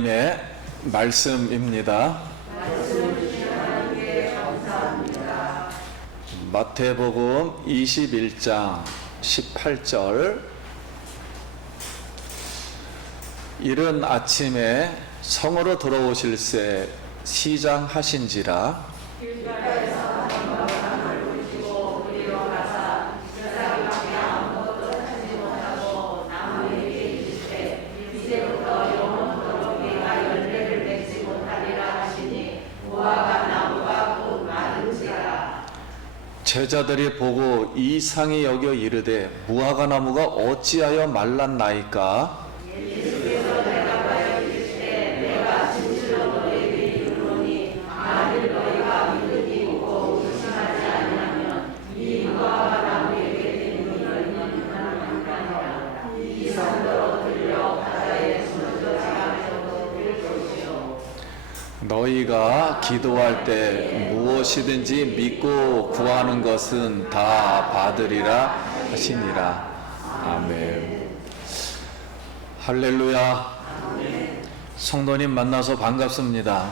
하나님의 말씀입니다. 마태복음 21장 18절. 이른 아침에 성으로 들어오실새 시장하신지라. 제자들이 보고 이상히 여겨 이르되 무화과 나무가 어찌하여 말랐나이까? 예수께서 대답하여 이르시되 내가 진실로 너희에게 이르노니 만일 너희가 믿음이 없고 의심하지 아니하면 이 무화과 나무에게 되는 일은 가능하니라. 이 성도로 들려 바다에 던져 지나면서도 될 것이요. 너희가 기도할 때 무엇이든지 믿고 구하는 것은 다 받으리라 하시니라. 아멘. 할렐루야. 성도님 만나서 반갑습니다.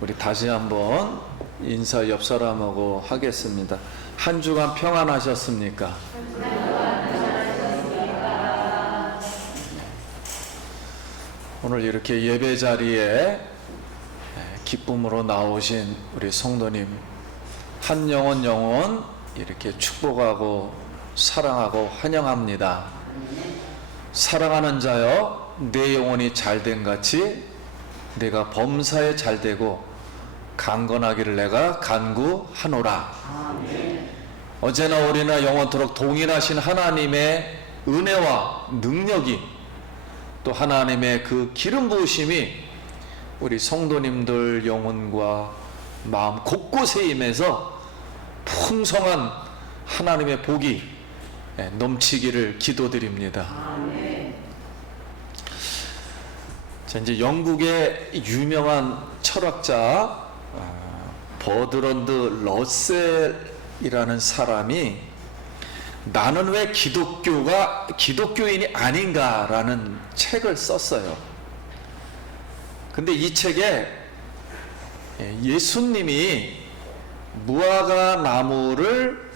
우리 다시 한번 인사 옆 사람하고 하겠습니다. 한 주간 평안하셨습니까? 오늘 이렇게 예배 자리에 기쁨으로 나오신 우리 성도님 한 영혼 이렇게 축복하고 사랑하고 환영합니다. 사랑하는 자여, 내 영혼이 잘된 같이 내가 범사에 잘되고 강건하기를 내가 간구하노라. 어제나 오리나 영원토록 동일하신 하나님의 은혜와 능력이, 또 하나님의 그 기름 부으심이 우리 성도님들 영혼과 마음 곳곳에 임해서 풍성한 하나님의 복이 넘치기를 기도드립니다. 자, 이제 영국의 유명한 철학자 버드런드 러셀이라는 사람이 나는 왜 기독교인이 아닌가라는 책을 썼어요. 근데 이 책에 예수님이 무화과 나무를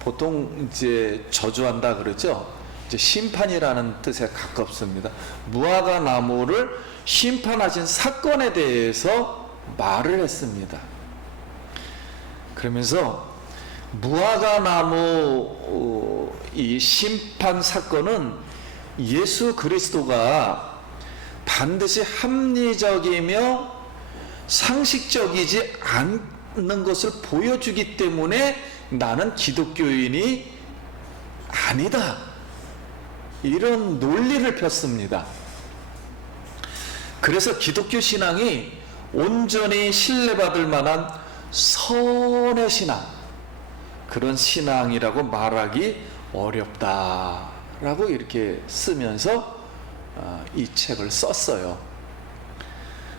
보통 이제 저주한다 그러죠. 이제 심판이라는 뜻에 가깝습니다. 무화과 나무를 심판하신 사건에 대해서 말을 했습니다. 그러면서 무화과 나무 이 심판 사건은 예수 그리스도가 반드시 합리적이며 상식적이지 않는 것을 보여주기 때문에 나는 기독교인이 아니다, 이런 논리를 폈습니다. 그래서 기독교 신앙이 온전히 신뢰받을 만한 선의 신앙, 그런 신앙이라고 말하기 어렵다라고 이렇게 쓰면서 이 책을 썼어요.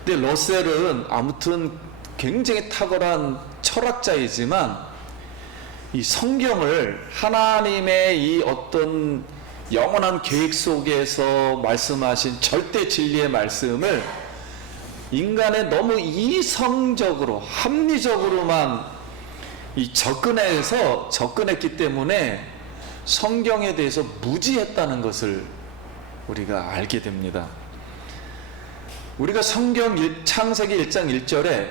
근데 러셀은 아무튼 굉장히 탁월한 철학자이지만 이 성경을 하나님의 이 어떤 영원한 계획 속에서 말씀하신 절대 진리의 말씀을 인간의 너무 이성적으로 합리적으로만 접근했기 때문에 성경에 대해서 무지했다는 것을 우리가 알게 됩니다. 우리가 성경 창세기 1장 1절에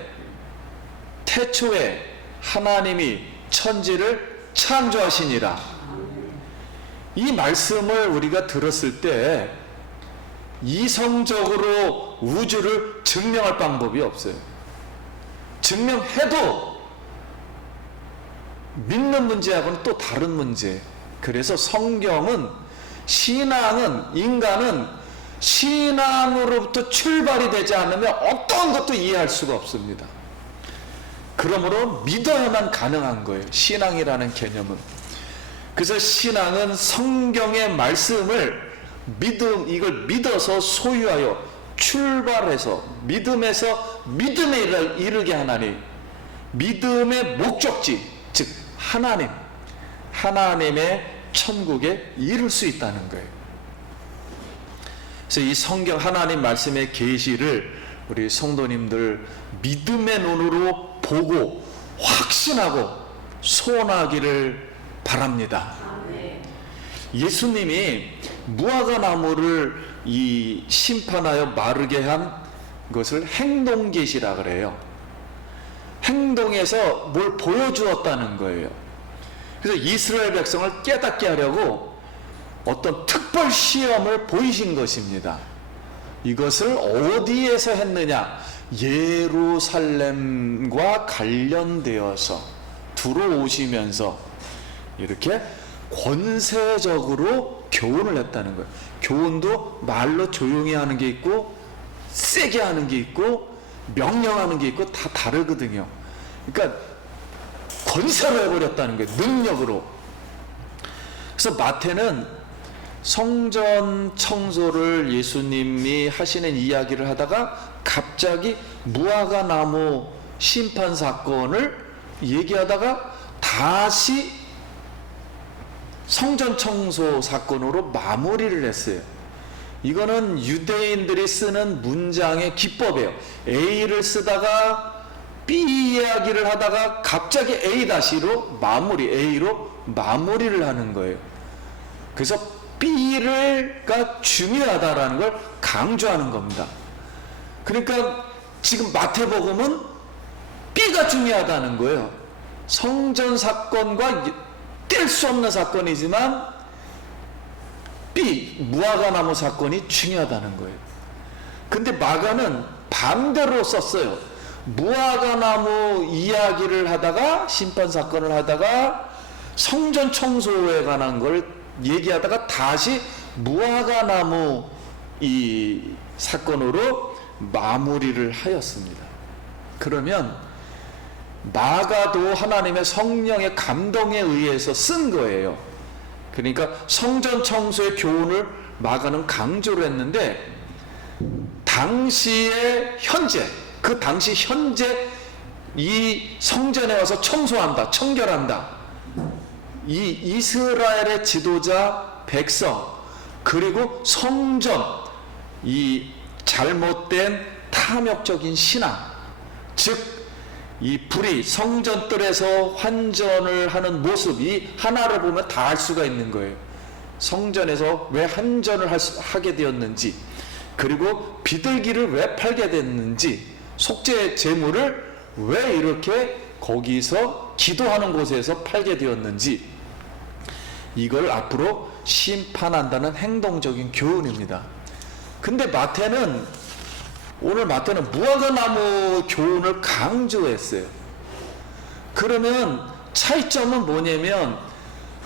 태초에 하나님이 천지를 창조하시니라, 이 말씀을 우리가 들었을 때 이성적으로 우주를 증명할 방법이 없어요. 증명해도 믿는 문제하고는 또 다른 문제. 그래서 성경은, 신앙은, 인간은 신앙으로부터 출발이 되지 않으면 어떤 것도 이해할 수가 없습니다. 그러므로 믿어야만 가능한 거예요, 신앙이라는 개념은. 그래서 신앙은 성경의 말씀을 이걸 믿어서 소유하여 출발해서 믿음에서 믿음에 이르게 하나니, 믿음의 목적지, 즉 하나님의 천국에 이를 수 있다는 거예요. 그래서 이 성경 하나님 말씀의 계시를 우리 성도님들 믿음의 눈으로 보고 확신하고 소원하기를 바랍니다. 예수님이 무화과 나무를 이 심판하여 마르게 한 것을 행동계시라 그래요. 행동에서 뭘 보여주었다는 거예요. 그래서 이스라엘 백성을 깨닫게 하려고 어떤 특별 시험을 보이신 것입니다. 이것을 어디에서 했느냐? 예루살렘과 관련되어서 들어오시면서 이렇게 권세적으로 교훈을 했다는 거예요. 교훈도 말로 조용히 하는 게 있고 세게 하는 게 있고 명령하는 게 있고 다 다르거든요. 그러니까 권세로 해버렸다는 거예요. 능력으로. 그래서 마태는 성전 청소를 예수님이 하시는 이야기를 하다가 갑자기 무화과 나무 심판 사건을 얘기하다가 다시 성전 청소 사건으로 마무리를 했어요. 이거는 유대인들이 쓰는 문장의 기법이에요. A를 쓰다가 B 이야기를 하다가 갑자기 A-로 A로 마무리를 하는 거예요. 그래서 B가 중요하다라는 걸 강조하는 겁니다. 그러니까 지금 마태복음은 B가 중요하다는 거예요. 성전 사건과 뗄 수 없는 사건이지만 B, 무화과 나무 사건이 중요하다는 거예요. 근데 마가는 반대로 썼어요. 무화과 나무 이야기를 하다가 심판 사건을 하다가 성전 청소에 관한 걸 얘기하다가 다시 무화과 나무 이 사건으로 마무리를 하였습니다. 그러면 마가도 하나님의 성령의 감동에 의해서 쓴 거예요. 그러니까 성전 청소의 교훈을 마가는 강조를 했는데 당시의 현재, 그 당시 현재 이 성전에 와서 청소한다, 청결한다. 이 이스라엘의 지도자 백성 그리고 성전, 이 잘못된 탐욕적인 신앙, 즉 이 불이 성전뜰에서 환전을 하는 모습이 하나를 보면 다 알 수가 있는 거예요. 성전에서 왜 환전을 하게 되었는지, 그리고 비둘기를 왜 팔게 됐는지, 속죄 제물을 왜 이렇게 거기서 기도하는 곳에서 팔게 되었는지, 이걸 앞으로 심판한다는 행동적인 교훈입니다. 근데 오늘 마태는 무화과 나무 교훈을 강조했어요. 그러면 차이점은 뭐냐면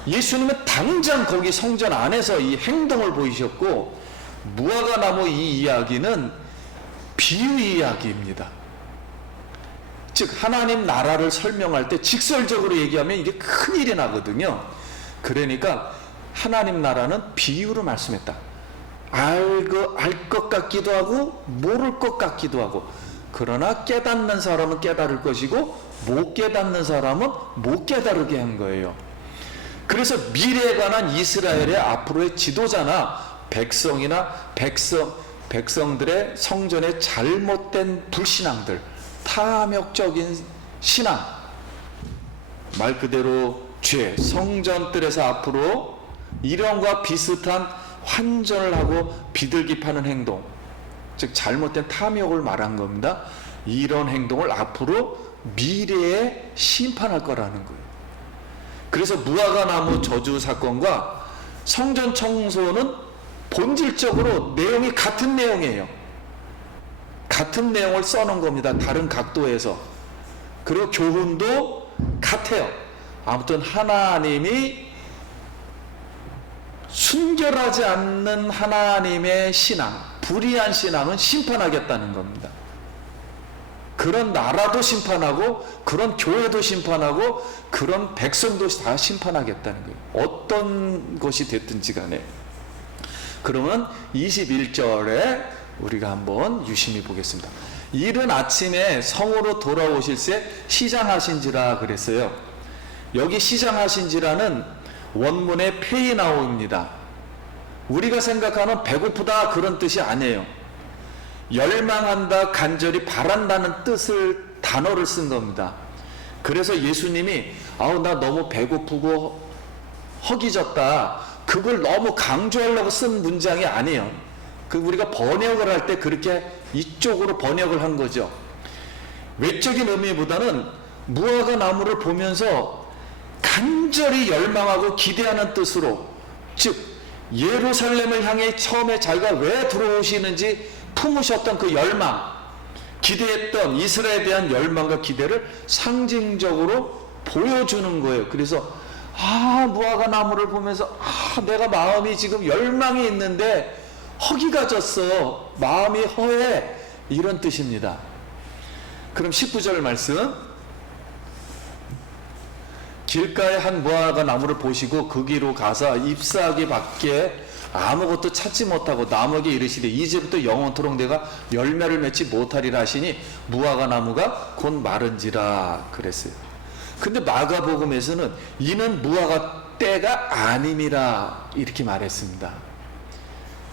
예수님은 당장 거기 성전 안에서 이 행동을 보이셨고 무화과 나무 이 이야기는 비유 이야기입니다. 즉 하나님 나라를 설명할 때 직설적으로 얘기하면 이게 큰일이 나거든요. 그러니까 하나님 나라는 비유로 말씀했다. 알 것 같기도 하고 모를 것 같기도 하고, 그러나 깨닫는 사람은 깨달을 것이고 못 깨닫는 사람은 못 깨달게 한 거예요. 그래서 미래에 관한 이스라엘의 앞으로의 지도자나 백성들의 성전의 잘못된 불신앙들, 탐욕적인 신앙, 말 그대로 죄, 성전뜰에서 앞으로 이런과 비슷한 환전을 하고 비둘기 파는 행동, 즉 잘못된 탐욕을 말한 겁니다. 이런 행동을 앞으로 미래에 심판할 거라는 거예요. 그래서 무화과 나무 저주 사건과 성전 청소는 본질적으로 내용이 같은 내용이에요. 같은 내용을 써놓은 겁니다. 다른 각도에서. 그리고 교훈도 같아요. 아무튼 하나님이 순결하지 않는 하나님의 신앙, 불의한 신앙은 심판하겠다는 겁니다. 그런 나라도 심판하고 그런 교회도 심판하고 그런 백성도 다 심판하겠다는 거예요. 어떤 것이 됐든지 간에. 그러면 21절에 우리가 한번 유심히 보겠습니다. 이른 아침에 성으로 돌아오실새 시장하신지라 그랬어요. 여기 시장하신지라는 원문의 페이나오입니다. 우리가 생각하는 배고프다 그런 뜻이 아니에요. 열망한다, 간절히 바란다는 뜻을 단어를 쓴 겁니다. 그래서 예수님이 나 너무 배고프고 허기졌다, 그걸 너무 강조하려고 쓴 문장이 아니에요. 우리가 번역을 할 때 그렇게 이쪽으로 번역을 한 거죠. 외적인 의미보다는 무화과 나무를 보면서 간절히 열망하고 기대하는 뜻으로, 즉 예루살렘을 향해 처음에 자기가 왜 들어오시는지 품으셨던 그 열망, 기대했던 이스라엘에 대한 열망과 기대를 상징적으로 보여주는 거예요. 그래서 무화과 나무를 보면서 내가 마음이 지금 열망이 있는데 허기가 졌어, 마음이 허해, 이런 뜻입니다. 그럼 19절 말씀, 길가에 한 무화과 나무를 보시고 거기로 가서 잎사귀 밖에 아무것도 찾지 못하고 나무에게 이르시되 이제부터 영원토록 내가 열매를 맺지 못하리라 하시니 무화과 나무가 곧 마른지라 그랬어요. 근데 마가복음에서는 이는 무화과 때가 아님이라 이렇게 말했습니다.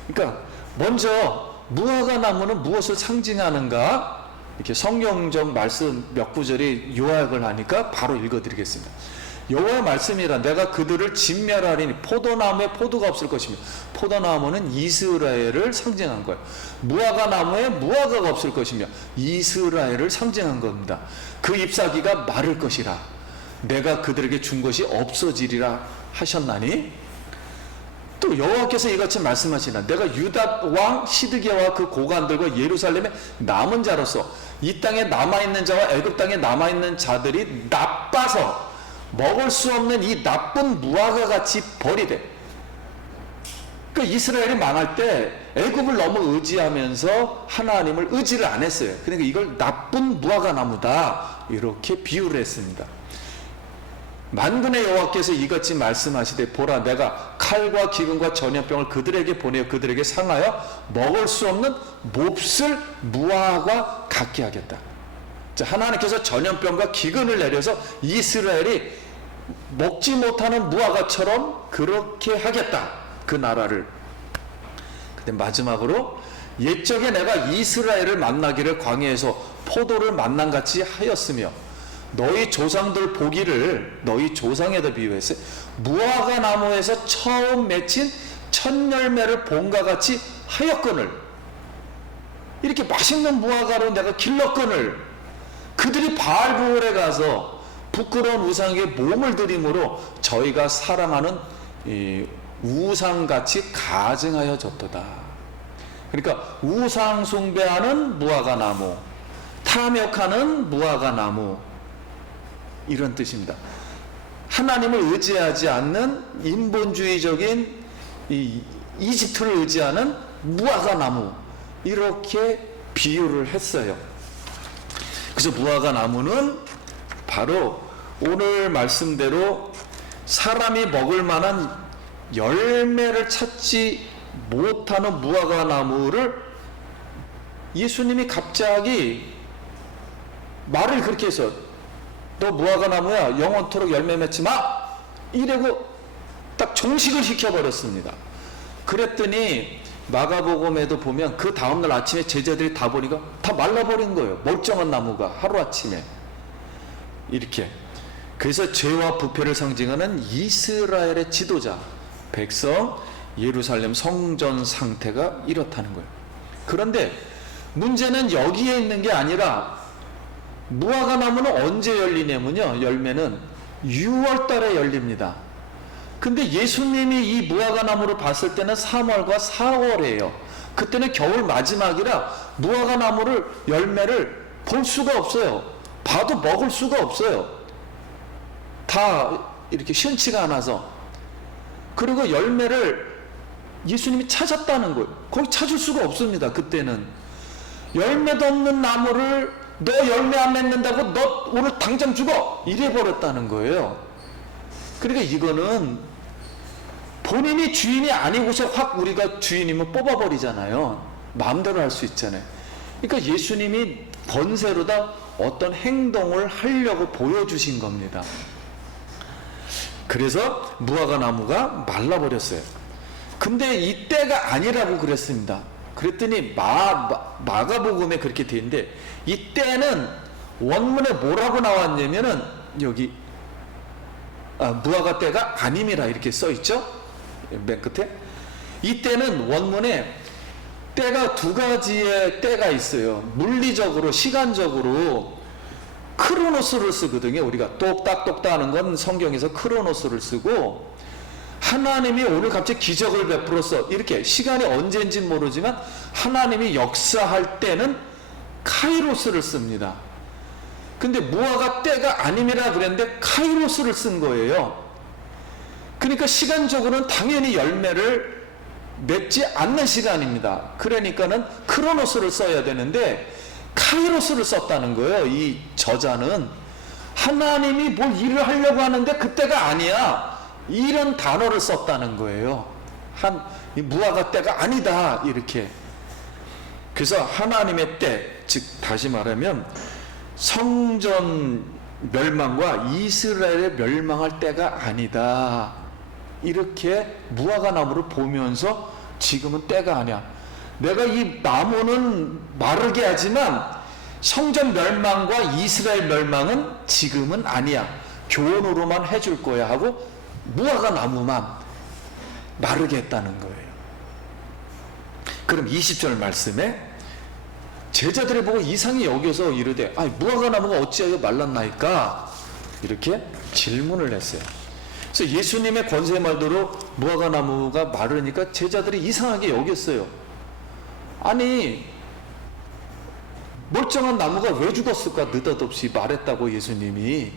그러니까 먼저 무화과 나무는 무엇을 상징하는가, 이렇게 성경적 말씀 몇 구절이 요약을 하니까 바로 읽어드리겠습니다. 여호와의 말씀이라 내가 그들을 진멸하리니 포도나무에 포도가 없을 것이며, 포도나무는 이스라엘을 상징한 거예요. 무화과 나무에 무화과가 없을 것이며 이스라엘을 상징한 겁니다. 그 잎사귀가 마를 것이라 내가 그들에게 준 것이 없어지리라 하셨나니, 또 여호와께서 이같이 말씀하시나 내가 유다 왕 시드기야와 그 고관들과 예루살렘의 남은 자로서 이 땅에 남아있는 자와 애굽 땅에 남아있는 자들이 나빠서 먹을 수 없는 이 나쁜 무화과 같이 버리되, 그러니까 이스라엘이 망할 때 애굽을 너무 의지하면서 하나님을 의지를 안 했어요. 그러니까 이걸 나쁜 무화과 나무다 이렇게 비유를 했습니다. 만군의 여호와께서 이같이 말씀하시되 보라 내가 칼과 기근과 전염병을 그들에게 보내어 그들에게 상하여 먹을 수 없는 몹쓸 무화과 같게 하겠다. 자, 하나님께서 전염병과 기근을 내려서 이스라엘이 먹지 못하는 무화과처럼 그렇게 하겠다, 그 나라를. 근데 마지막으로 옛적에 내가 이스라엘을 만나기를 광야에서 포도를 만난 같이 하였으며 너희 조상들 보기를 너희 조상에다 비유했어요. 무화과 나무에서 처음 맺힌 첫 열매를 본과 같이 하였거늘, 이렇게 맛있는 무화과로 내가 길렀거늘 그들이 바알부올에 가서 부끄러운 우상에게 몸을 들임으로 저희가 사랑하는 이 우상같이 가증하여 졌도다. 그러니까 우상 숭배하는 무화과 나무, 탐욕하는 무화과 나무, 이런 뜻입니다. 하나님을 의지하지 않는 인본주의적인 이집트를 의지하는 무화과 나무, 이렇게 비유를 했어요. 그래서 무화과 나무는 바로 오늘 말씀대로 사람이 먹을 만한 열매를 찾지 못하는 무화과 나무를 예수님이 갑자기 말을 그렇게 해서 너 무화과 나무야 영원토록 열매 맺지 마, 이러고 딱 종식을 시켜버렸습니다. 그랬더니 마가복음에도 보면 그 다음날 아침에 제자들이 다 보니까 다 말라버린 거예요. 멀쩡한 나무가 하루아침에 이렇게. 그래서 죄와 부패를 상징하는 이스라엘의 지도자 백성 예루살렘 성전 상태가 이렇다는 거예요. 그런데 문제는 여기에 있는 게 아니라 무화과 나무는 언제 열리냐면요, 열매는 6월 달에 열립니다. 근데 예수님이 이 무화과 나무를 봤을 때는 3월과 4월이에요. 그때는 겨울 마지막이라 무화과 나무를 열매를 볼 수가 없어요. 봐도 먹을 수가 없어요. 다 이렇게 시원치가 않아서. 그리고 열매를 예수님이 찾았다는 거예요. 거기 찾을 수가 없습니다. 그때는 열매도 없는 나무를 너 열매 안 맺는다고 너 오늘 당장 죽어, 이래 버렸다는 거예요. 그러니까 이거는 본인이 주인이 아니고서 확 우리가 주인이면 뽑아버리잖아요. 마음대로 할 수 있잖아요. 그러니까 예수님이 번세로다 어떤 행동을 하려고 보여주신 겁니다. 그래서 무화과 나무가 말라버렸어요. 근데 이 때가 아니라고 그랬습니다. 그랬더니 마가복음에 그렇게 돼 있는데, 이 때는 원문에 뭐라고 나왔냐면은 여기 무화과 때가 아님이라 이렇게 써 있죠. 맨 끝에. 이 때는 원문에 때가 두 가지의 때가 있어요. 물리적으로, 시간적으로 크로노스를 쓰거든요. 우리가 똑딱똑딱 하는 건 성경에서 크로노스를 쓰고, 하나님이 오늘 갑자기 기적을 베풀어서 이렇게 시간이 언제인지 모르지만 하나님이 역사할 때는 카이로스를 씁니다. 근데 무화과 때가 아님이라 그랬는데 카이로스를 쓴 거예요. 그러니까 시간적으로는 당연히 열매를 맺지 않는 시간입니다. 그러니까는 크로노스를 써야 되는데 카이로스를 썼다는 거예요. 이 저자는 하나님이 뭘 일을 하려고 하는데 그때가 아니야, 이런 단어를 썼다는 거예요. 이 무화과 때가 아니다, 이렇게. 그래서 하나님의 때, 즉 다시 말하면 성전 멸망과 이스라엘의 멸망할 때가 아니다, 이렇게 무화과 나무를 보면서 지금은 때가 아니야, 내가 이 나무는 마르게 하지만 성전 멸망과 이스라엘 멸망은 지금은 아니야, 교훈으로만 해줄 거야 하고 무화과 나무만 마르게 했다는 거예요. 그럼 20절 말씀에 제자들이 보고 이상히 여겨서 이르되 무화과 나무가 어찌하여 말랐나이까, 이렇게 질문을 했어요. 그래서 예수님의 권세 말대로 무화과 나무가 마르니까 제자들이 이상하게 여겼어요. 아니, 멀쩡한 나무가 왜 죽었을까, 느닷없이 말했다고 예수님이.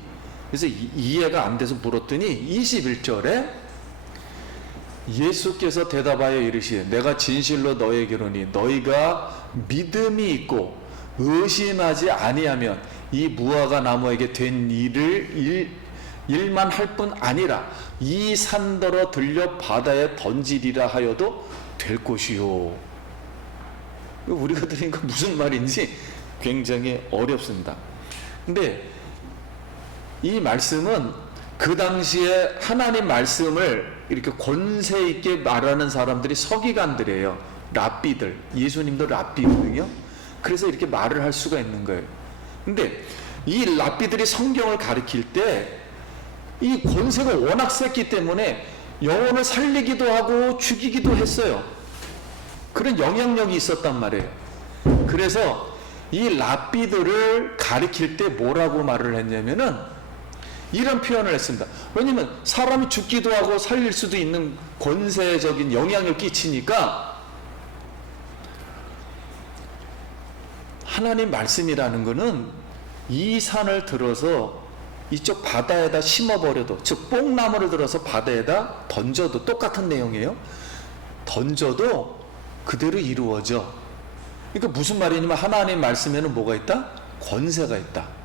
그래서 이해가 안 돼서 물었더니 21절에 예수께서 대답하여 이르시되 내가 진실로 너에게로니 너희가 믿음이 있고 의심하지 아니하면 이 무화과 나무에게 된 일만 할 뿐 아니라 이 산더러 들려 바다에 던지리라 하여도 될 것이요. 우리가 들으니까 무슨 말인지 굉장히 어렵습니다. 근데 이 말씀은 그 당시에 하나님 말씀을 이렇게 권세 있게 말하는 사람들이 서기관들이에요. 랍비들. 예수님도 랍비거든요. 그래서 이렇게 말을 할 수가 있는 거예요. 근데 이 랍비들이 성경을 가르칠 때 이 권세가 워낙 셌기 때문에 영혼을 살리기도 하고 죽이기도 했어요. 그런 영향력이 있었단 말이에요. 그래서 이 랍비들을 가르칠 때 뭐라고 말을 했냐면은 이런 표현을 했습니다. 왜냐면 사람이 죽기도 하고 살릴 수도 있는 권세적인 영향을 끼치니까 하나님 말씀이라는 거는 이 산을 들어서 이쪽 바다에다 심어버려도, 즉 뽕나무를 들어서 바다에다 던져도 똑같은 내용이에요. 던져도 그대로 이루어져. 그러니까 무슨 말이냐면 하나님 말씀에는 뭐가 있다? 권세가 있다.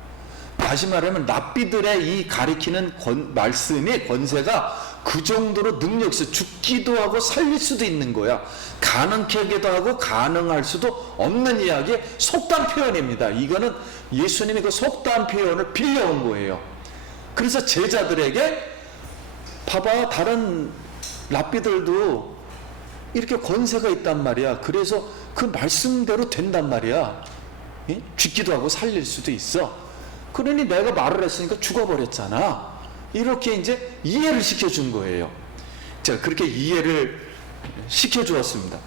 다시 말하면 랍비들의 이 가리키는 말씀의 권세가 그 정도로 능력이 있어. 죽기도 하고 살릴 수도 있는 거야. 가능케 하기도 하고 가능할 수도 없는 이야기의 속단 표현입니다. 이거는 예수님이 그 속단 표현을 빌려온 거예요. 그래서 제자들에게 봐봐, 다른 랍비들도 이렇게 권세가 있단 말이야. 그래서 그 말씀대로 된단 말이야. 죽기도 하고 살릴 수도 있어. 그러니 내가 말을 했으니까 죽어버렸잖아. 이렇게 이제 이해를 시켜준 거예요. 자, 그렇게 이해를 시켜주었습니다.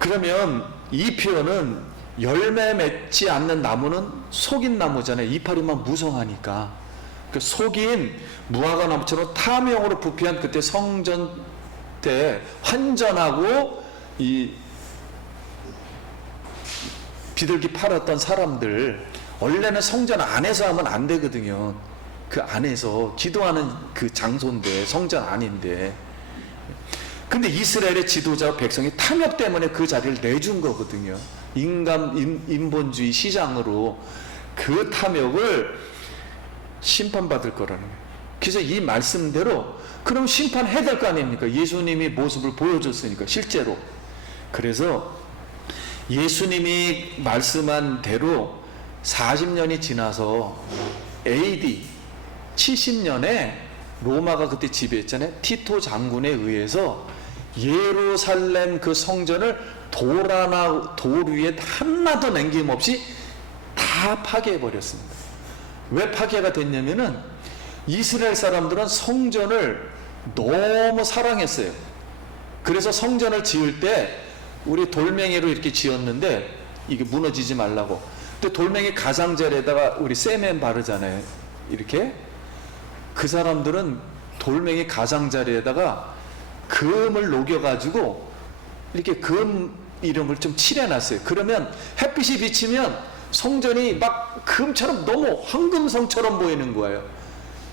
그러면 이 표현은 열매 맺지 않는 나무는 속인 나무잖아요. 이파리만 무성하니까. 그 속인 무화과 나무처럼 탐욕으로 부패한 그때 성전 때 환전하고 이 비둘기 팔았던 사람들, 원래는 성전 안에서 하면 안 되거든요. 그 안에서 기도하는 그 장소인데, 성전 안인데. 근데 이스라엘의 지도자 백성이 탐욕 때문에 그 자리를 내준 거거든요. 인본주의 시장으로 그 탐욕을 심판받을 거라는 거예요. 그래서 이 말씀대로 그럼 심판해야 될 거 아닙니까? 예수님이 모습을 보여줬으니까, 실제로. 그래서 예수님이 말씀한 대로 40년이 지나서 AD 70년에 로마가 그때 지배했잖아요. 티토 장군에 의해서 예루살렘 그 성전을 돌 위에 하나도 남김없이 다 파괴해 버렸습니다. 왜 파괴가 됐냐면은 이스라엘 사람들은 성전을 너무 사랑했어요. 그래서 성전을 지을 때 우리 돌멩이로 이렇게 지었는데 이게 무너지지 말라고. 근데 돌멩이 가장자리에다가 우리 세멘 바르잖아요. 이렇게. 그 사람들은 돌멩이 가장자리에다가 금을 녹여가지고 이렇게 금 이름을 좀 칠해놨어요. 그러면 햇빛이 비치면 성전이 막 금처럼 너무 황금성처럼 보이는 거예요.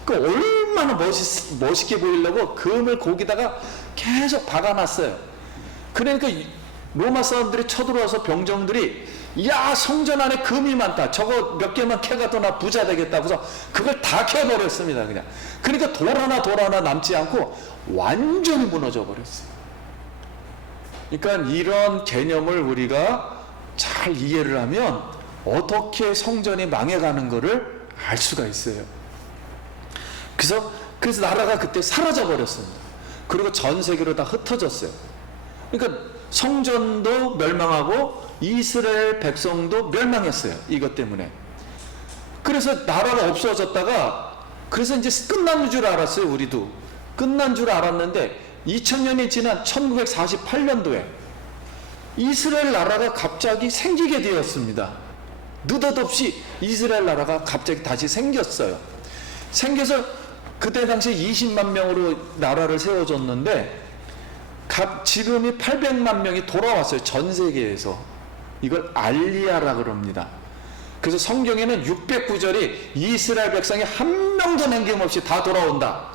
그 얼마나 멋있게 보이려고 금을 거기다가 계속 박아놨어요. 그러니까 로마 사람들이 쳐들어와서 병정들이 야 성전 안에 금이 많다. 저거 몇 개만 캐가도 나 부자 되겠다고 해서 그걸 다 캐버렸습니다. 그냥. 그러니까 돌 하나 남지 않고 완전히 무너져 버렸어요. 그러니까 이런 개념을 우리가 잘 이해를 하면 어떻게 성전이 망해가는 것을 알 수가 있어요. 그래서 나라가 그때 사라져 버렸습니다. 그리고 전 세계로 다 흩어졌어요. 그러니까 성전도 멸망하고 이스라엘 백성도 멸망했어요. 이것 때문에. 그래서 나라가 없어졌다가 그래서 이제 끝난 줄 알았어요. 우리도 끝난 줄 알았는데 2000년이 지난 1948년도에 이스라엘 나라가 갑자기 생기게 되었습니다. 느닷없이 이스라엘 나라가 갑자기 다시 생겼어요. 생겨서 그때 당시에 20만 명으로 나라를 세워줬는데 지금이 800만 명이 돌아왔어요. 전 세계에서. 이걸 알리야라 그럽니다. 그래서 성경에는 609절이 이스라엘 백성이 한 명도 남김없이 다 돌아온다.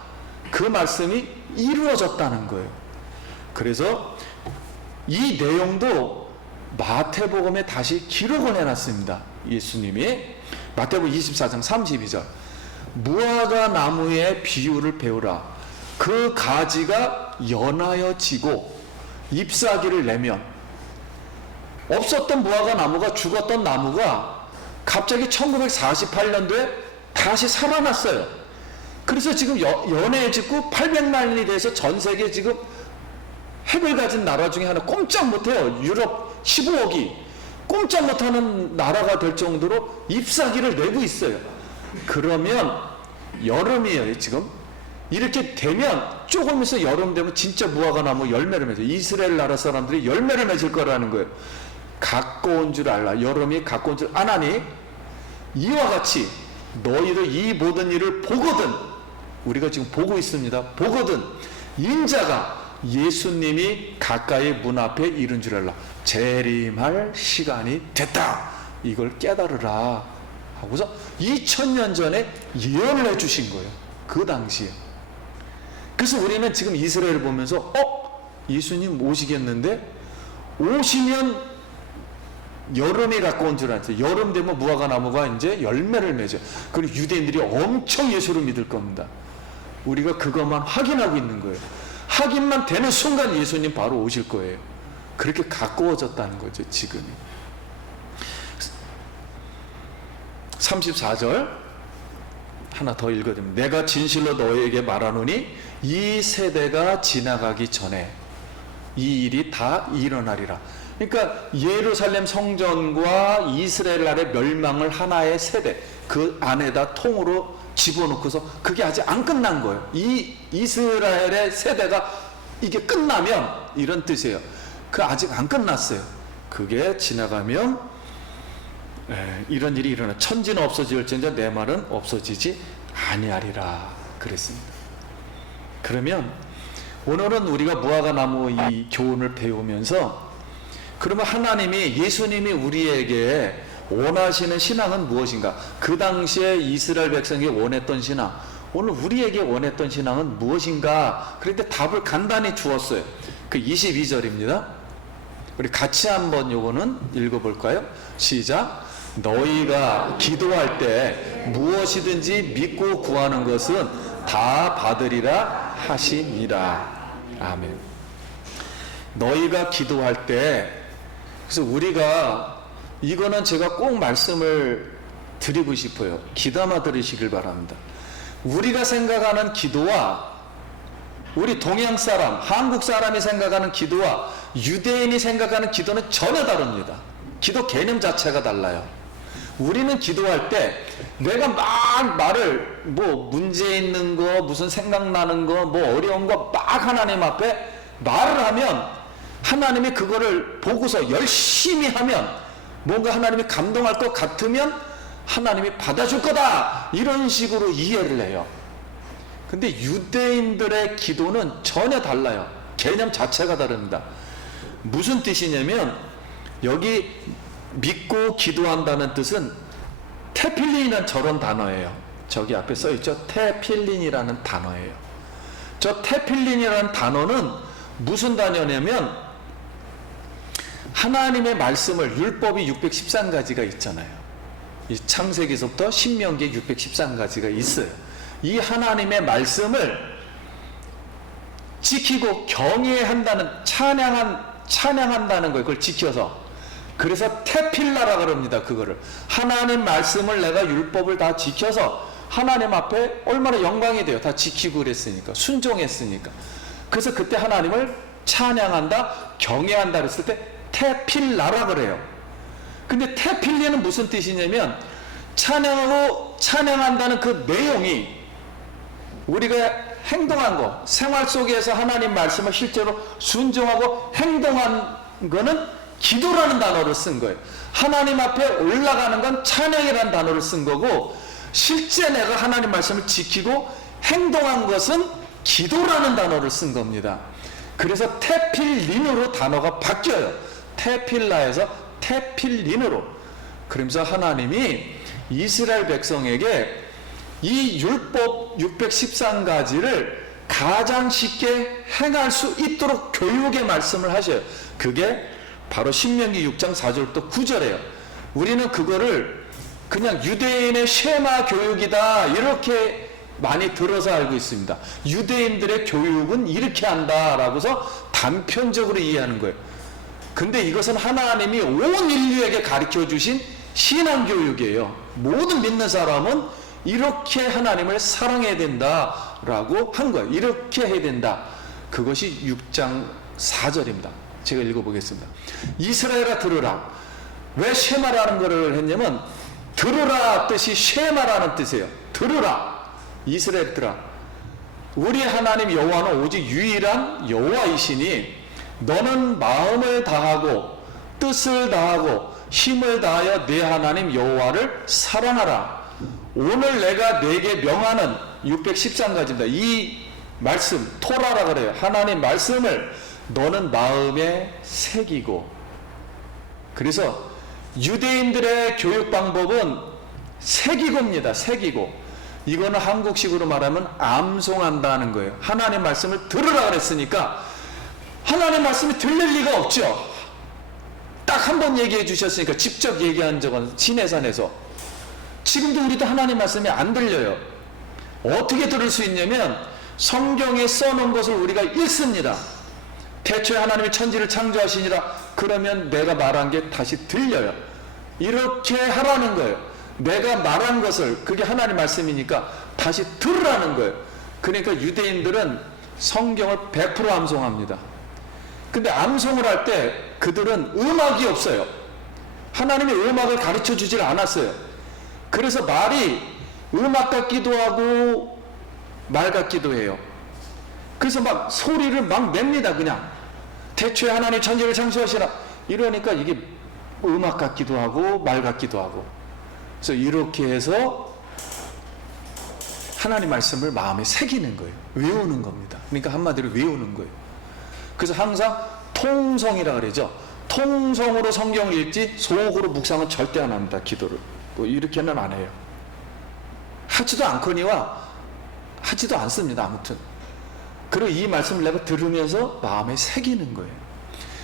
그 말씀이 이루어졌다는 거예요. 그래서 이 내용도 마태복음에 다시 기록을 해놨습니다. 예수님이 마태복음 24장 32절 무화과 나무의 비유를 배우라. 그 가지가 연하여 지고 잎사귀를 내면 없었던 무화과 나무가 죽었던 나무가 갑자기 1948년도에 다시 살아났어요. 그래서 지금 연해지고 800만이 돼서 전 세계 지금 핵을 가진 나라 중에 하나 꼼짝 못해요. 유럽 15억이 꼼짝 못하는 나라가 될 정도로 잎사귀를 내고 있어요. 그러면 여름이에요. 지금 이렇게 되면 조금 있어 여름 되면 진짜 무화과 나무 열매를 맺어요. 이스라엘 나라 사람들이 열매를 맺을 거라는 거예요. 가까운 줄 알라. 여름이 가까운 줄 아나니 이와 같이 너희도 이 모든 일을 보거든. 우리가 지금 보고 있습니다. 보거든 인자가 예수님이 가까이 문 앞에 이른 줄 알라. 재림할 시간이 됐다. 이걸 깨달으라 하고서 2000년 전에 예언을 해주신 거예요. 그 당시에. 그래서 우리는 지금 이스라엘을 보면서 예수님 오시겠는데 오시면 여름이 가까운 줄 알았어요. 여름 되면 무화과 나무가 이제 열매를 맺어요. 그리고 유대인들이 엄청 예수를 믿을 겁니다. 우리가 그것만 확인하고 있는 거예요. 확인만 되는 순간 예수님 바로 오실 거예요. 그렇게 가까워졌다는 거죠. 지금이. 34절 하나 더 읽어드립니다. 내가 진실로 너에게 말하노니 이 세대가 지나가기 전에 이 일이 다 일어나리라. 그러니까 예루살렘 성전과 이스라엘 나라의 멸망을 하나의 세대 그 안에다 통으로 집어넣고서 그게 아직 안 끝난 거예요. 이 이스라엘의 세대가 이게 끝나면 이런 뜻이에요. 그 아직 안 끝났어요. 그게 지나가면 이런 일이 일어나. 천지는 없어질지언정 내 말은 없어지지 아니하리라 그랬습니다. 그러면 오늘은 우리가 무화과 나무 이 교훈을 배우면서 그러면 하나님이 예수님이 우리에게 원하시는 신앙은 무엇인가? 그 당시에 이스라엘 백성이 원했던 신앙, 오늘 우리에게 원했던 신앙은 무엇인가? 그런데 답을 간단히 주었어요. 그 22절입니다. 우리 같이 한번 요거는 읽어볼까요? 시작. 너희가 기도할 때 무엇이든지 믿고 구하는 것은 다 받으리라 하시니라. 아멘. 너희가 기도할 때, 그래서 우리가 이거는 제가 꼭 말씀을 드리고 싶어요. 귀담아 들으시길 바랍니다. 우리가 생각하는 기도와 우리 동양 사람, 한국 사람이 생각하는 기도와 유대인이 생각하는 기도는 전혀 다릅니다. 기도 개념 자체가 달라요. 우리는 기도할 때 내가 막 말을 뭐 문제 있는 거, 무슨 생각나는 거, 뭐 어려운 거 막 하나님 앞에 말을 하면 하나님이 그거를 보고서 열심히 하면 뭔가 하나님이 감동할 것 같으면 하나님이 받아줄 거다, 이런 식으로 이해를 해요. 근데 유대인들의 기도는 전혀 달라요. 개념 자체가 다릅니다. 무슨 뜻이냐면 여기 믿고 기도한다는 뜻은 테필린이라는 저런 단어예요. 저기 앞에 써있죠. 테필린이라는 단어예요. 저 테필린이라는 단어는 무슨 단어냐면 하나님의 말씀을, 율법이 613가지가 있잖아요. 이 창세기서부터 신명기에 613가지가 있어요. 이 하나님의 말씀을 지키고 경외한다는, 찬양한다는 거예요. 그걸 지켜서. 그래서 테필라라고 그럽니다. 그거를. 하나님 말씀을, 내가 율법을 다 지켜서 하나님 앞에 얼마나 영광이 돼요. 다 지키고 그랬으니까. 순종했으니까. 그래서 그때 하나님을 찬양한다, 경외한다 그랬을 때 테필라라 그래요. 근데 테필리는 무슨 뜻이냐면 찬양하고 찬양한다는 그 내용이 우리가 행동한 거, 생활 속에서 하나님 말씀을 실제로 순종하고 행동한 거는 기도라는 단어를 쓴 거예요. 하나님 앞에 올라가는 건 찬양이라는 단어를 쓴 거고, 실제 내가 하나님 말씀을 지키고 행동한 것은 기도라는 단어를 쓴 겁니다. 그래서 테필린으로 단어가 바뀌어요. 테필라에서 테필린으로. 그러면서 하나님이 이스라엘 백성에게 이 율법 613가지를 가장 쉽게 행할 수 있도록 교육의 말씀을 하셔요. 그게 바로 신명기 6장 4절부터 9절이에요. 우리는 그거를 그냥 유대인의 쉐마 교육이다 이렇게 많이 들어서 알고 있습니다. 유대인들의 교육은 이렇게 한다라고서 단편적으로 이해하는 거예요. 근데 이것은 하나님이 온 인류에게 가르쳐 주신 신앙교육이에요. 모든 믿는 사람은 이렇게 하나님을 사랑해야 된다라고 한 거예요. 이렇게 해야 된다. 그것이 6장 4절입니다. 제가 읽어보겠습니다. 이스라엘아 들으라. 왜 쉐마라는 것을 했냐면 들으라 뜻이 쉐마라는 뜻이에요. 들으라. 이스라엘 들으라. 우리 하나님 여호와는 오직 유일한 여호와이시니 너는 마음을 다하고 뜻을 다하고 힘을 다하여 내 하나님 여호와를 사랑하라. 오늘 내가 네게 명하는 613가지입니다. 이 말씀 토라라 그래요. 하나님 말씀을 너는 마음에 새기고. 그래서 유대인들의 교육 방법은 새기고입니다. 새기고. 이거는 한국식으로 말하면 암송한다는 거예요. 하나님 말씀을 들으라 그랬으니까 하나님 말씀이 들릴 리가 없죠. 딱 한 번 얘기해 주셨으니까, 직접 얘기한 적은 시내산에서. 지금도 우리도 하나님 말씀이 안 들려요. 어떻게 들을 수 있냐면 성경에 써놓은 것을 우리가 읽습니다. 태초에 하나님이 천지를 창조하시니라. 그러면 내가 말한 게 다시 들려요. 이렇게 하라는 거예요. 내가 말한 것을, 그게 하나님 말씀이니까 다시 들으라는 거예요. 그러니까 유대인들은 성경을 100% 암송합니다. 근데 암송을 할 때 그들은 음악이 없어요. 하나님이 음악을 가르쳐 주질 않았어요. 그래서 말이 음악 같기도 하고 말 같기도 해요. 그래서 막 소리를 막 냅니다. 그냥 태초에 하나님 천지를 창조하시라 이러니까 이게 음악 같기도 하고 말 같기도 하고. 그래서 이렇게 해서 하나님 말씀을 마음에 새기는 거예요. 외우는 겁니다. 그러니까 한마디로 외우는 거예요. 그래서 항상 통성이라 그러죠. 통성으로 성경을 읽지 속으로 묵상은 절대 안 합니다. 기도를 뭐 이렇게는 안 해요. 하지도 않거니와 하지도 않습니다. 아무튼. 그리고 이 말씀을 내가 들으면서 마음에 새기는 거예요.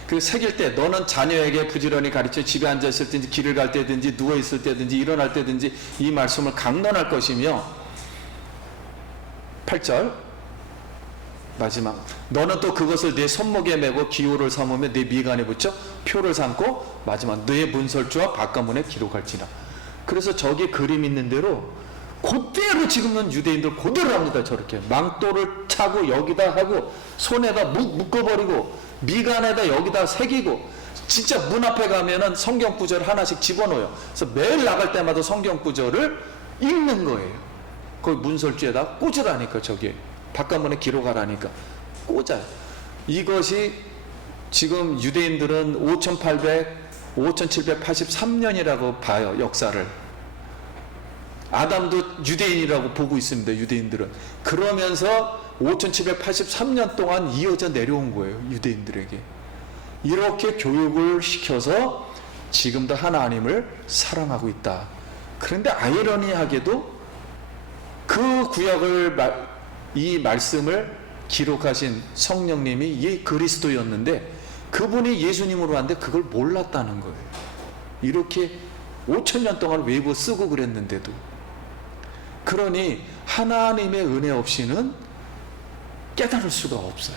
그 새길 때 너는 자녀에게 부지런히 가르쳐 집에 앉아 있을 때든지 길을 갈 때든지 누워 있을 때든지 일어날 때든지 이 말씀을 강론할 것이며, 8절 마지막, 너는 또 그것을 네 손목에 메고 기호를 삼으며 네 미간에 붙여 표를 삼고, 마지막 네 문설주와 바깥문에 기록할지라. 그래서 저기 그림 있는 대로 그대로 지금은 유대인들 그대로 합니다. 저렇게 망토를 차고 여기다 하고 손에다 묶어버리고 미간에다 여기다 새기고, 진짜 문 앞에 가면은 성경 구절 하나씩 집어넣어요. 그래서 매일 나갈 때마다 성경 구절을 읽는 거예요. 거기 문설주에다 꽂으라니까, 저기 바깥문에 기록하라니까 꽂아요. 이것이 지금 유대인들은 5783년이라고 봐요, 역사를. 아담도 유대인이라고 보고 있습니다, 유대인들은. 그러면서 5783년 동안 이어져 내려온 거예요, 유대인들에게. 이렇게 교육을 시켜서 지금도 하나님을 사랑하고 있다. 그런데 아이러니하게도 그 구약을, 이 말씀을 기록하신 성령님이 이 그리스도였는데, 그분이 예수님으로 왔는데 그걸 몰랐다는 거예요. 이렇게 5000년 동안 외고 쓰고 그랬는데도. 그러니 하나님의 은혜 없이는 깨달을 수가 없어요.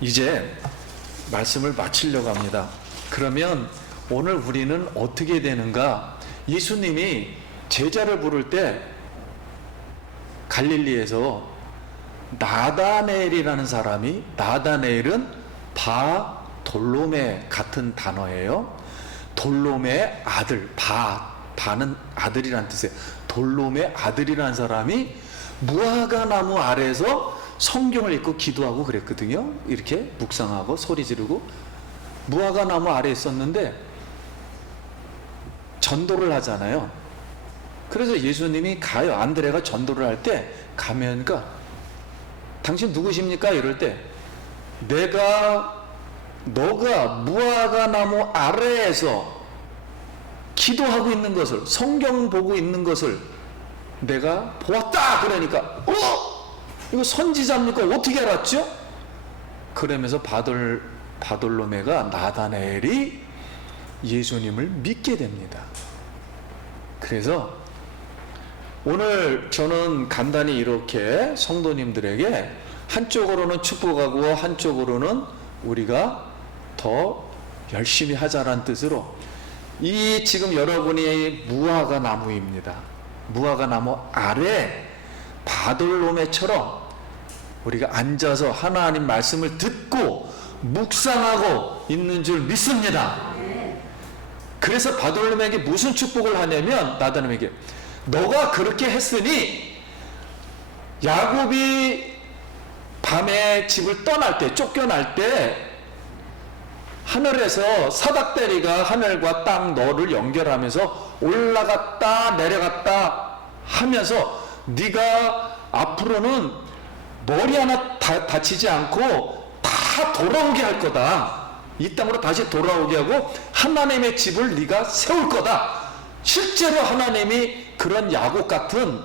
이제 말씀을 마치려고 합니다. 그러면 오늘 우리는 어떻게 되는가? 예수님이 제자를 부를 때 갈릴리에서 나다네엘이라는 사람이, 나다네엘은 바돌로메 같은 단어예요. 돌로메 아들, 바는 아들이라는 뜻이에요. 돌로메 아들이라는 사람이 무화과 나무 아래에서 성경을 읽고 기도하고 그랬거든요. 이렇게 묵상하고 소리 지르고 무화과 나무 아래에 있었는데 전도를 하잖아요. 그래서 예수님이 가요. 안드레가 전도를 할 때 가면, 그러니까 당신 누구십니까? 이럴 때 너가 무화과 나무 아래에서 기도하고 있는 것을, 성경 보고 있는 것을 내가 보았다. 그러니까 이거 선지자입니까? 어떻게 알았죠? 그러면서 바돌로메가, 나다나엘이 예수님을 믿게 됩니다. 그래서 오늘 저는 간단히 이렇게 성도님들에게 한쪽으로는 축복하고 한쪽으로는 우리가 더 열심히 하자라는 뜻으로, 이 지금 여러분이 무화과 나무입니다. 무화과 나무 아래 바돌로메처럼 우리가 앉아서 하나님 말씀을 듣고 묵상하고 있는 줄 믿습니다. 그래서 바돌로메에게 무슨 축복을 하냐면, 나다나엘에게 너가 그렇게 했으니 야곱이 밤에 집을 떠날 때, 쫓겨날 때 하늘에서 사닥다리가 하늘과 땅 너를 연결하면서 올라갔다 내려갔다 하면서 네가 앞으로는 머리 하나 다치지 않고 다 돌아오게 할 거다. 이 땅으로 다시 돌아오게 하고 하나님의 집을 네가 세울 거다. 실제로 하나님이 그런 야곱 같은,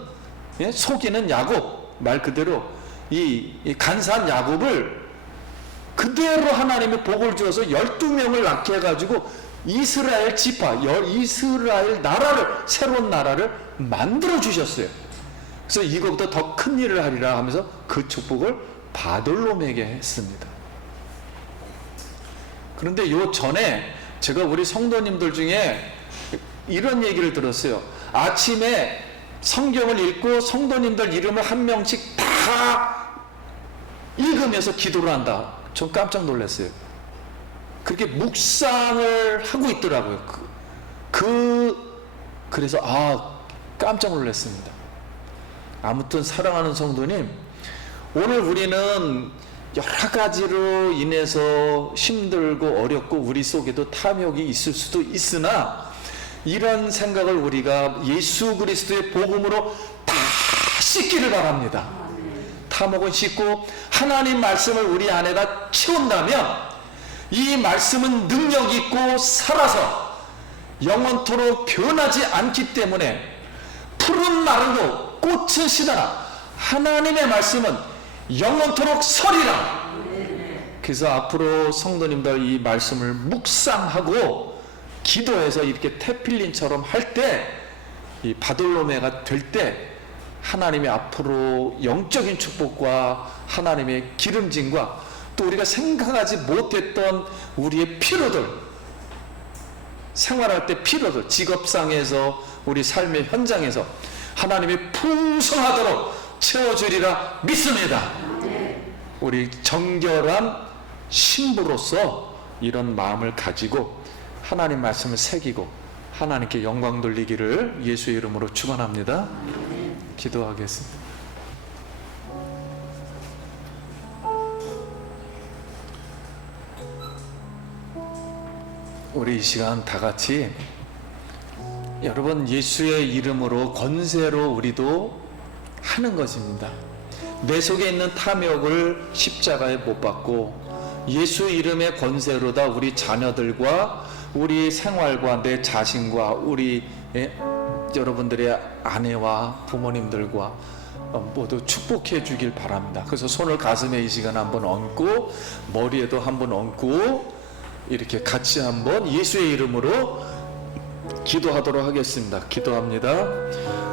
속이는 야곱, 말 그대로 이 간사한 야곱을 그대로 하나님이 복을 주어서 12명을 낳게 해가지고 이스라엘 지파, 이스라엘 나라를, 새로운 나라를 만들어 주셨어요. 그래서 이것보다 더 큰 일을 하리라 하면서 그 축복을 바돌로메에게 했습니다. 그런데 요 전에 제가 우리 성도님들 중에 이런 얘기를 들었어요. 아침에 성경을 읽고 성도님들 이름을 한 명씩 다 읽으면서 기도를 한다. 전 깜짝 놀랐어요. 그렇게 묵상을 하고 있더라고요. 그래서 깜짝 놀랐습니다. 아무튼 사랑하는 성도님, 오늘 우리는 여러 가지로 인해서 힘들고 어렵고 우리 속에도 탐욕이 있을 수도 있으나, 이런 생각을 우리가 예수 그리스도의 복음으로 다 씻기를 바랍니다. 탐욕은 씻고 하나님 말씀을 우리 안에다 채운다면 이 말씀은 능력 있고 살아서 영원토록 변하지 않기 때문에 푸른 나무도 꽃은 시다나 하나님의 말씀은 영원토록 서리라. 그래서 앞으로 성도님들 이 말씀을 묵상하고 기도해서 이렇게 테필린처럼 할 때, 이 바돌로메가 될 때 하나님의 앞으로 영적인 축복과 하나님의 기름짐과 또 우리가 생각하지 못했던 우리의 필요들, 생활할 때 필요들, 직업상에서 우리 삶의 현장에서 하나님이 풍성하도록 채워주리라 믿습니다. 우리 정결한 신부로서 이런 마음을 가지고 하나님 말씀을 새기고 하나님께 영광 돌리기를 예수의 이름으로 축원합니다. 기도하겠습니다. 우리 이 시간 다 같이 여러분 예수의 이름으로 권세로 우리도 하는 것입니다. 내 속에 있는 탐욕을 십자가에 못 박고 예수 이름의 권세로다 우리 자녀들과 우리 생활과 내 자신과 우리 여러분들의 아내와 부모님들과 모두 축복해 주길 바랍니다. 그래서 손을 가슴에 이 시간 한번 얹고 머리에도 한번 얹고 이렇게 같이 한번 예수의 이름으로 기도하도록 하겠습니다. 기도합니다.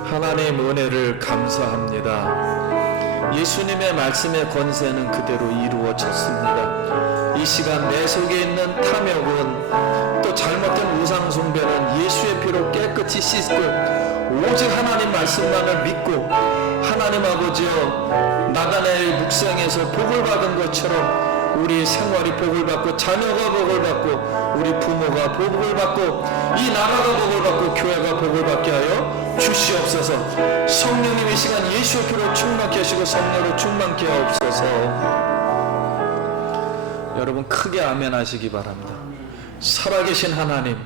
하나님 은혜를 감사합니다. 예수님의 말씀의 권세는 그대로 이루어졌습니다. 이 시간 내 속에 있는 탐욕은 또 잘못된 우상 숭배는 예수의 피로 깨끗이 씻고 오직 하나님 말씀만을 믿고 하나님 아버지여 나간의 묵상에서 복을 받은 것처럼 우리 생활이 복을 받고 자녀가 복을 받고 우리 부모가 복을 받고 이 나라가 복을 받고 교회가 복을 받게 하여 주시옵소서. 성령님 이 시간 예수의 피로 충만케 하시고 성령으로 충만케 하옵소서. 여러분 크게 아멘 하시기 바랍니다. 살아계신 하나님,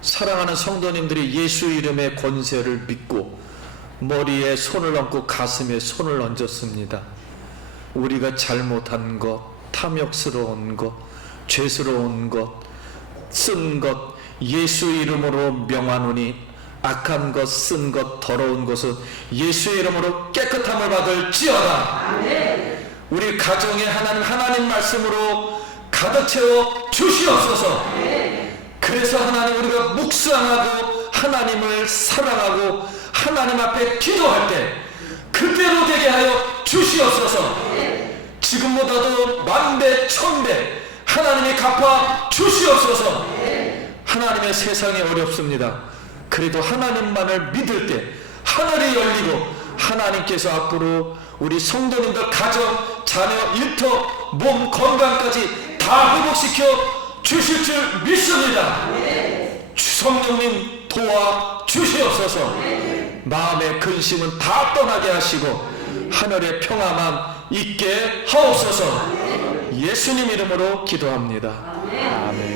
사랑하는 성도님들이 예수 이름의 권세를 믿고 머리에 손을 얹고 가슴에 손을 얹었습니다. 우리가 잘못한 것, 탐욕스러운 것, 죄스러운 것, 쓴 것 예수 이름으로 명하노니 악한 것, 쓴 것, 더러운 것은 예수 이름으로 깨끗함을 받을지어다. 아멘. 우리 가정에 하나님 말씀으로 가득 채워 주시옵소서. 아멘. 그래서 하나님 우리가 묵상하고 하나님을 사랑하고 하나님 앞에 기도할 때 그대로 되게 하여 주시옵소서. 아멘. 지금보다도 만배 천배 하나님이 갚아 주시옵소서. 하나님의 세상이 어렵습니다. 그래도 하나님만을 믿을 때 하늘이 열리고 하나님께서 앞으로 우리 성도님들 가정, 자녀, 일터, 몸 건강까지 다 회복시켜 주실 줄 믿습니다. 성령님 도와 주시옵소서. 마음의 근심은 다 떠나게 하시고 하늘의 평화만 있게 하옵소서. 예수님 이름으로 기도합니다. 아멘.